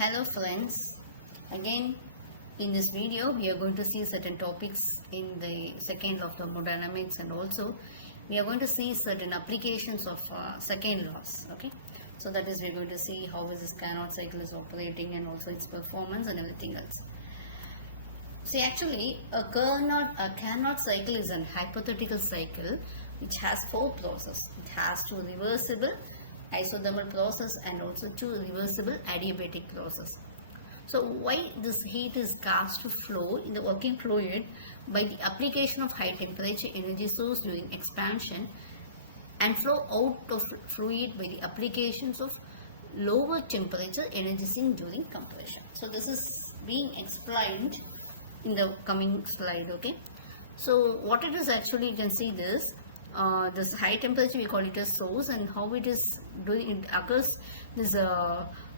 Hello friends, again in this video we are going to see certain topics in the second law of thermodynamics, and also we are going to see certain applications of second laws. Okay, so that is, we are going to see how is this Carnot cycle is operating and also its performance and everything else. See, actually a Carnot cycle is an hypothetical cycle which has four processes. It has two reversible isothermal process and also two reversible adiabatic process. So why this heat is cast to flow in the working fluid by the application of high temperature energy source during expansion, and flow out of fluid by the applications of lower temperature energy sink during compression. So this is being explained in the coming slide. Okay, so what it is actually, you can see this high temperature, we call it as source, and how it is doing, it occurs, this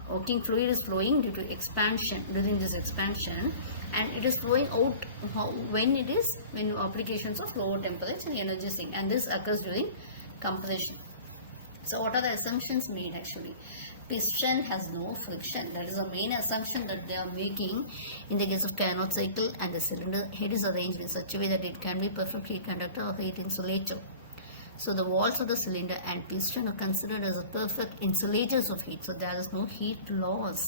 working fluid is flowing due to expansion, during this expansion, and it is flowing out when applications of lower temperature energy sink, and this occurs during compression. So what are the assumptions made? Actually, piston has no friction. That is the main assumption that they are making in the case of Carnot cycle, and the cylinder head is arranged in such a way that it can be perfect heat conductor or heat insulator. So the walls of the cylinder and piston are considered as a perfect insulators of heat. So there is no heat loss.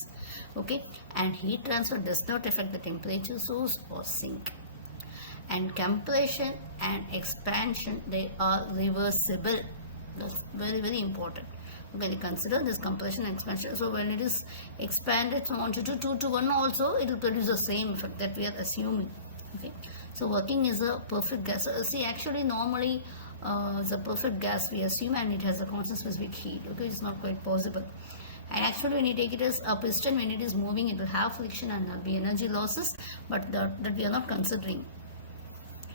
Okay, and heat transfer does not affect the temperature source or sink. And compression and expansion, they are reversible. That's very, very important. Okay, we consider this compression and expansion. So when it is expanded from 1 to 2, 2 to 1 also, it will produce the same effect that we are assuming. Okay, so working is a perfect gas. See, actually normally it's a perfect gas we assume, and it has a constant specific heat. Okay, it's not quite possible. And actually when you take it as a piston, when it is moving, it will have friction and there will be energy losses, but that we are not considering.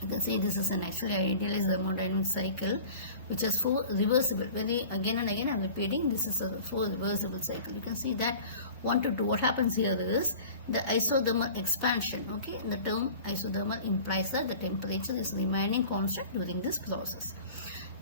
You can see this is an actually idealized thermodynamic cycle which has four reversible. Again and again I am repeating, this is a four reversible cycle. You can see that 1 to 2. What happens here is the isothermal expansion. Okay, the term isothermal implies that the temperature is remaining constant during this process.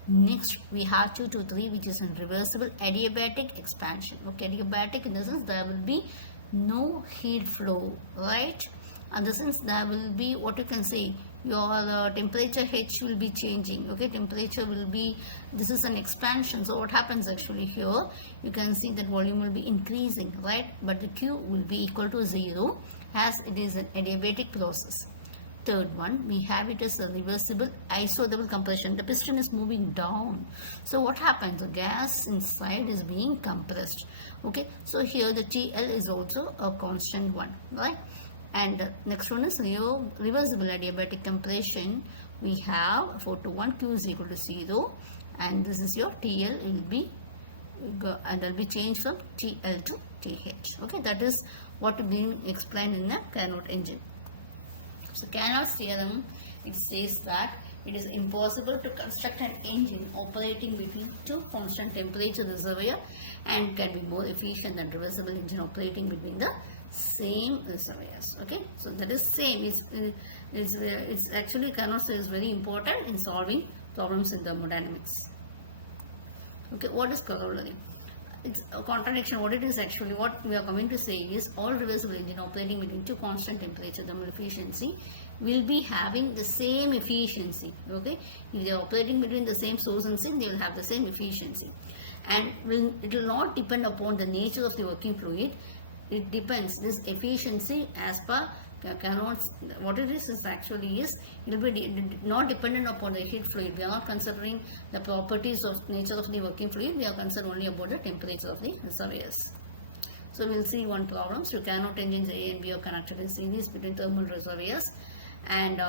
Next we have 2 to 3, which is a reversible adiabatic expansion. Okay, adiabatic in the sense there will be no heat flow, right? And the sense there will be, what you can say, your temperature H will be changing. Okay, temperature will be, this is an expansion. So what happens actually here, you can see that volume will be increasing, right? But the Q will be equal to 0 as it is an adiabatic process. Third one, we have it as a reversible isothermal compression. The piston is moving down. So what happens? The gas inside is being compressed. Okay, so here the TL is also a constant one, right? And next one is reversible adiabatic compression. We have 4 to 1, Q is equal to 0, and this is your TL will be, and will be changed from TL to TH. Okay, that is what is being explained in the Carnot engine. So Carnot's theorem, it says that it is impossible to construct an engine operating between two constant temperature reservoirs and can be more efficient than reversible engine operating between the same reservoirs. Okay, so that is same. It's actually Carnot is very important in solving problems in thermodynamics. Okay, what is corollary? It's a contradiction. What it is actually, what we are coming to say is, all reversible engine operating between two constant temperature thermal efficiency will be having the same efficiency. Okay, if they are operating between the same source and sink, they will have the same efficiency, and it will not depend upon the nature of the working fluid. It depends, this efficiency as per Carnot's, what it is actually is, it will be not dependent upon the heat fluid. We are not considering the properties of nature of the working fluid. We are concerned only about the temperature of the reservoirs. So we will see one problem. So Carnot engines A and B are connected in series between thermal reservoirs, and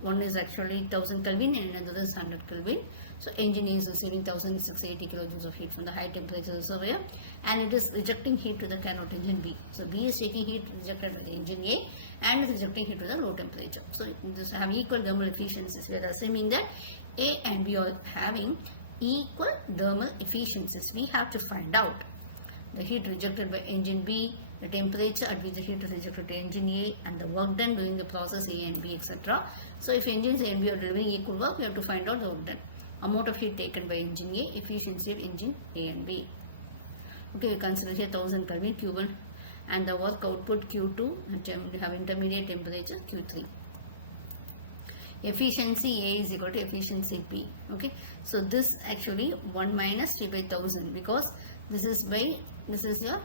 one is actually 1000 Kelvin and another is 100 Kelvin. So engine A is receiving 1680 kilojoules of heat from the high temperature reservoir, and it is rejecting heat to the Carnot engine B. So B is taking heat rejected by the engine A and is rejecting heat to the low temperature. So this have equal thermal efficiencies. We are assuming that A and B are having equal thermal efficiencies. We have to find out the heat rejected by engine B, the temperature at which the heat is rejected to engine A, and the work done during the process A and B, etc. So if engines A and B are delivering equal work, we have to find out the work done. Amount of heat taken by engine A, efficiency of engine A and B. Okay, we consider here 1000 Kelvin Q1 and the work output Q2, and we have intermediate temperature Q3. Efficiency A is equal to efficiency P. Okay, so this actually 1 minus T by 1000, because this is your,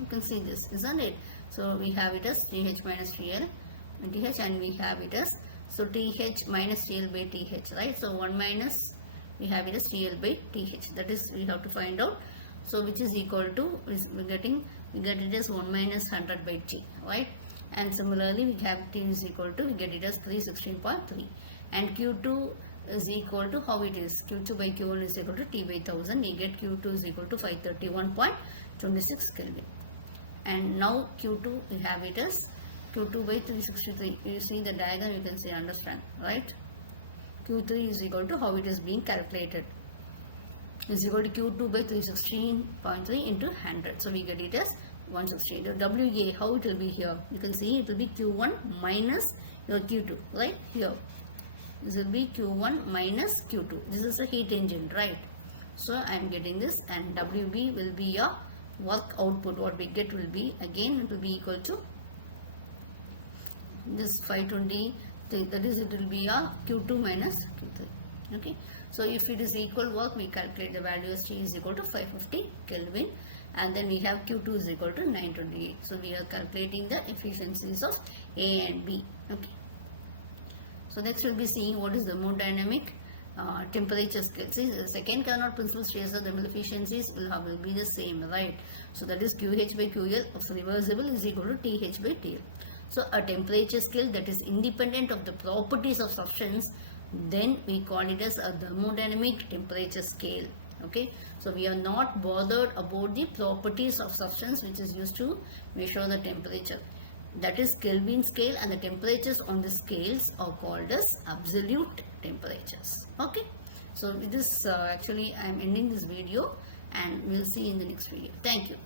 you can see this, isn't it? So we have it as TH minus TL TH, and we have it as, so TH minus TL by TH, right? So 1 minus, we have it as TL by TH, that is we have to find out. So which is equal to, we get it as 1 minus 100 by T, right? And similarly we have T is equal to, we get it as 316.3, and Q2 is equal to, how it is, Q2 by Q1 is equal to T by 1000, we get Q2 is equal to 531.26 Kelvin. And now Q2, we have it as Q2 by 363, you see the diagram, you can see, understand, right? Q3 is equal to, how it is being calculated, is equal to Q2 by 316.3 into 100, so we get it as 160. The WA, how it will be here, you can see it will be Q1 minus your Q2, right? Here this will be Q1 minus Q2, this is a heat engine, right? So I am getting this, and WB will be your work output, what we get will be, again it will be equal to this 520, that is it will be a Q2 minus Q3. Okay, so if it is equal work, we calculate the value as T is equal to 550 Kelvin, and then we have Q2 is equal to 928. So we are calculating the efficiencies of A and B. Okay, so next we'll be seeing what is the thermodynamic temperature scale. See, the second Carnot principle states that thermal efficiencies will be the same, right? So that is QH by QL of reversible is equal to TH by TL. So a temperature scale that is independent of the properties of substance, then we call it as a thermodynamic temperature scale. Okay, so we are not bothered about the properties of substance which is used to measure the temperature. That is Kelvin scale, and the temperatures on the scales are called as absolute temperatures. Okay, so with this actually I am ending this video, and we'll see in the next video. Thank you.